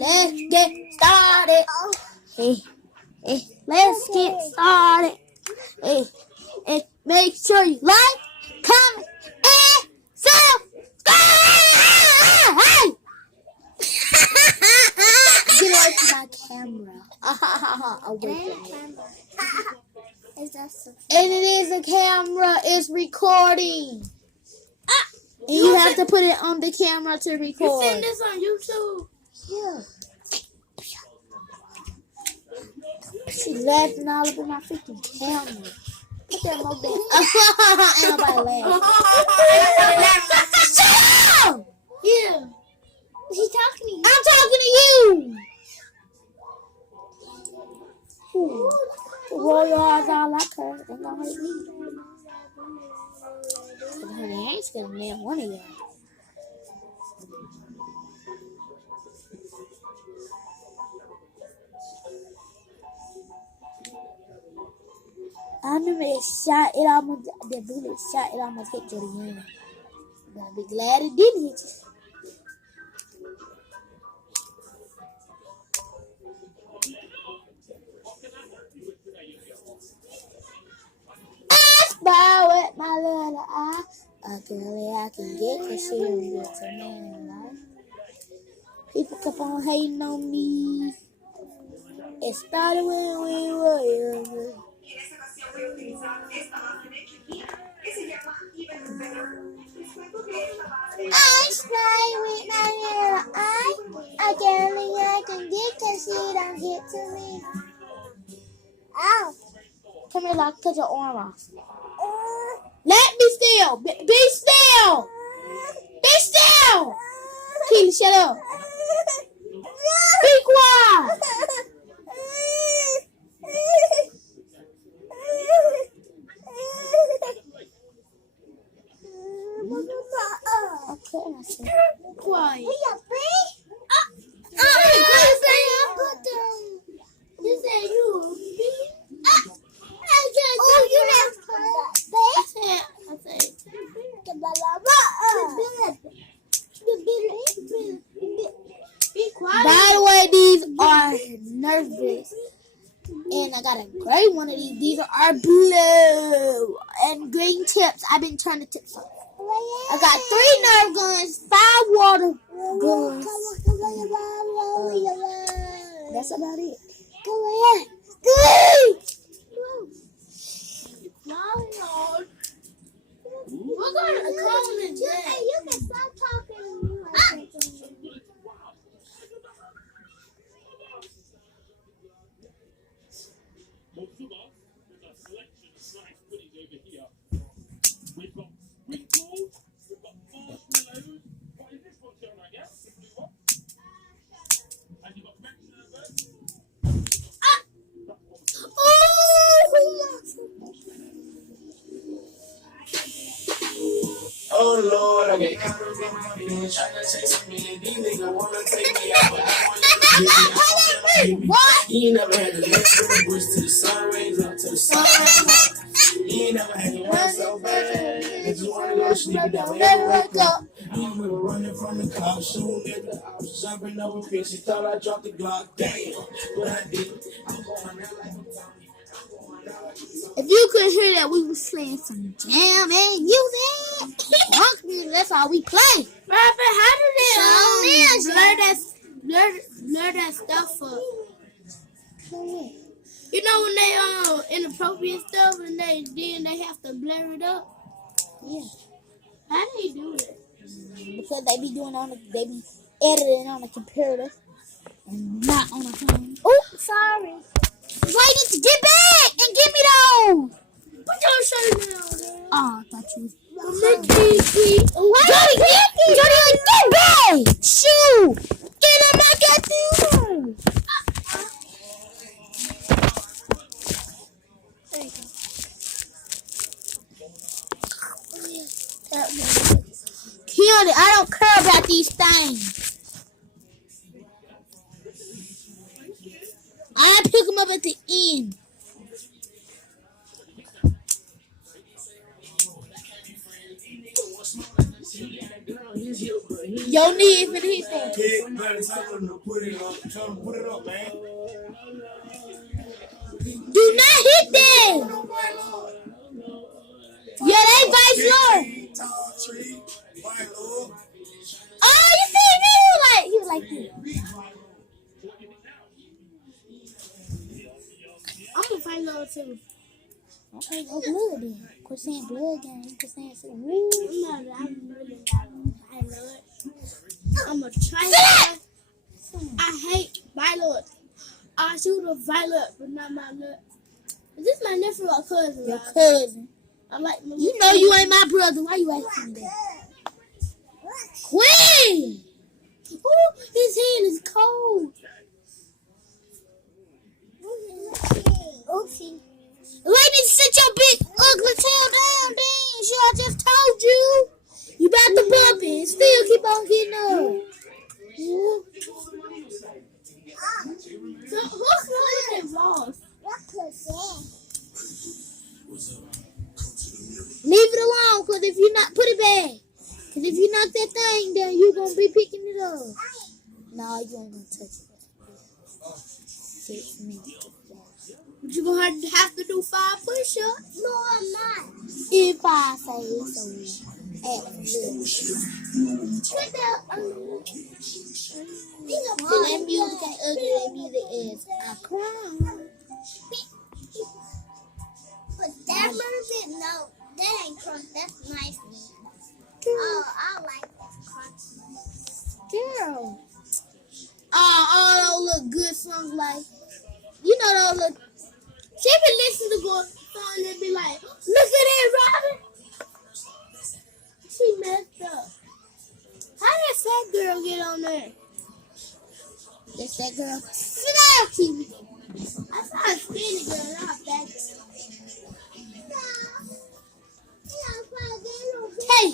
let's get started. Hey, let's get started. Hey, make sure you like, comment, and subscribe. Hey! Get away from my camera. Away from me. And it is a camera. It's recording. And you have to put it on the camera to record. You send this on YouTube? Yeah. She's laughing all up in my freaking camera. Put that more back. Ain't nobody laughing. Shut up! Yeah. She's talking to you. I'm talking to you. Roll your eyes all like her. They gonna hate me. But honey, I ain't scared of man one of y'all. I remember that bullet shot, it almost hit Jodiana. But I'll be glad it didn't hit you. Bow at my little eye. A girlie I can get cause she don't get to me in life. People kept on hating on me. It started when we were younger. I stay with my little eye. A girlie I can get cause she don't get to me. Ow. Come here, like, cut your arm off. Let me still. Be still. Be still. Keely, shut up. Be quiet. Okay, I said. Quiet. You said you were big? By the way, these are Nerf, and I got a gray one of these. These are blue and green tips. I've been turning the tips off. I got 3 Nerf guns, 5 water guns. That's about it. Go ahead. We're going to call it that. Hey, you can stop talking to me like that. Oh Lord, I get caught up in my feelings, trying to chase me, and these niggas wanna take me out, but I want you. You ain't never had to let from the bush to the sun rays up to the sun. You ain't never had to run so bad, I just wanna go sleep, that way never wake up. I remember running from the cops, shooting at the house, jumping over pitch. She thought I dropped the Glock, damn, but I didn't. I'm going out like I'm Tommy. If you could hear that, we was playing some jam and music. Rock music, that's all we play. Robert, how do they blur that stuff up? You know when they inappropriate stuff and they have to blur it up? Yeah. How do you do that? Because they be editing on the computer and not on the phone. Oh, sorry. Why you need to get back and give me those? Put your shirt down. Oh, I thought you was. Jody, get back! Shoot! Get him, I got you! There you go. Killed it. I don't care about these things. I pick them up at the end. his hip, but he Your knee is in his hand. can't barely tell him to put it up. Tell him to put it up, man. Do not hit them. Yeah, they vice lord. Tall tree, white lord. Oh, you see me? He was like this. I'm gonna find out too. Okay, go blood then. Quit saying blood game. Quit saying woo. I'm really not. I know it. I'm gonna try it. I hate violet. I shoot a violet, but not my nut. Is this my nephew or cousin? Your Right? cousin. I like my You know you ain't my brother. Why you asking me that? Queen! Oh, his hand is cold. Oopsie. Lady, sit your big ugly tail down, dang. Shit, I just told you. You about to bump it. Still keep on getting up. So who's playing lost? Leave it alone, cause if you not put it back. Cause if you knock that thing down, you gonna be picking it up. Nah, you ain't gonna touch it. It's me. But you're gonna have to do 5 push-ups. No, I'm not. If I say so. Absolutely. Put that So that music ain't ugly, that music is I cry. But that movie, no, that ain't crunch. That's nice. Oh, I like that crunch. Girl. All those little good songs like, you know those little, She been listening to good song and be like, look at that, Robin. She messed up. How that fat girl get on there? that's that girl. Sit down, TV. I saw a skinny girl, not a fat girl. Hey.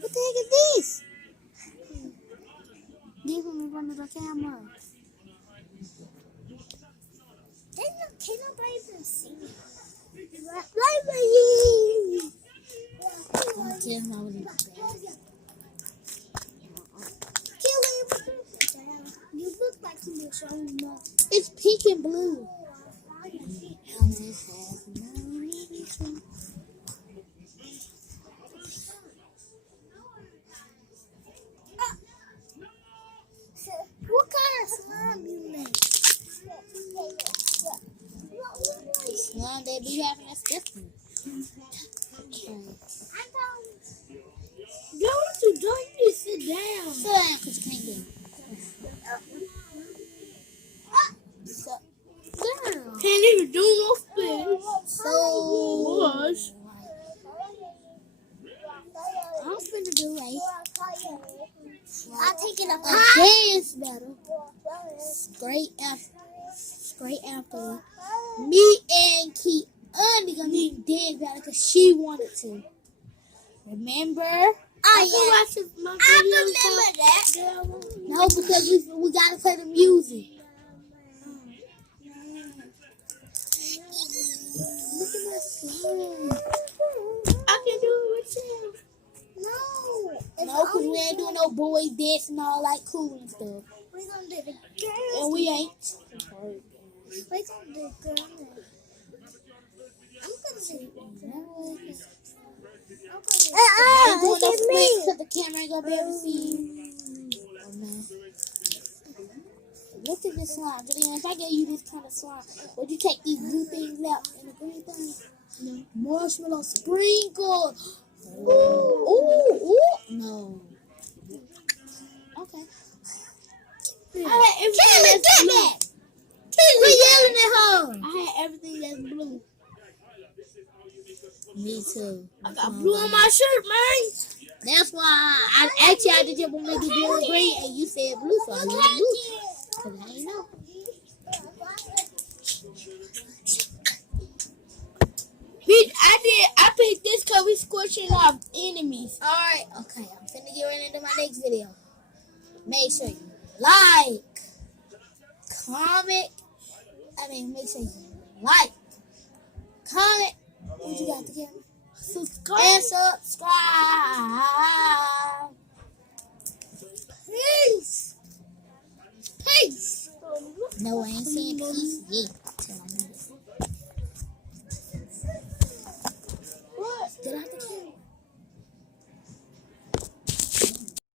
What the heck is this? Give me in front of the camera. Can nobody even see me? Don't tell me I was in the You look like you were showing more. It's pink and blue. What kind of slime you make? Slime they be having that's different. Girl, what you doing? You need to sit down. Sit down, cause you can't get it. Girl. Can't even do no spin. So Gosh. I'm finna do a I'll take it apart. dance battle. Straight after me and Keonda gonna be dance battle because she wanted to. Remember? Oh, yeah. My I videos remember that. No, because we gotta play the music. Look at my slime. I can do it with you. No, because we ain't doing no boy dance and all that cool and stuff. We're gonna do the girls. And we ain't. We're gonna do the girls. I'm gonna do it. Ain't doing no flicks because the camera ain't gonna be able to see you. Oh, no. Look at this slime. Julian, if I gave you this kind of slime, would you take these blue things out and the green things? No. Marshmallow sprinkle. Ooh. No. Okay. I had everything Kelly, that's get blue. that! Kelly, yelling at her. I had everything that's blue. Me too. I got blue on my shirt, man. That's why I asked you, I did you want me to do blue and green, and you said blue, so I did blue. Cause I ain't know. I picked this because we scorching off enemies. Alright, okay, I'm finna get right into my next video. Make sure you like, comment, make sure you like, comment, what you got to get? Subscribe. And subscribe. Peace. Peace. No, I ain't saying peace yet. Till I do this.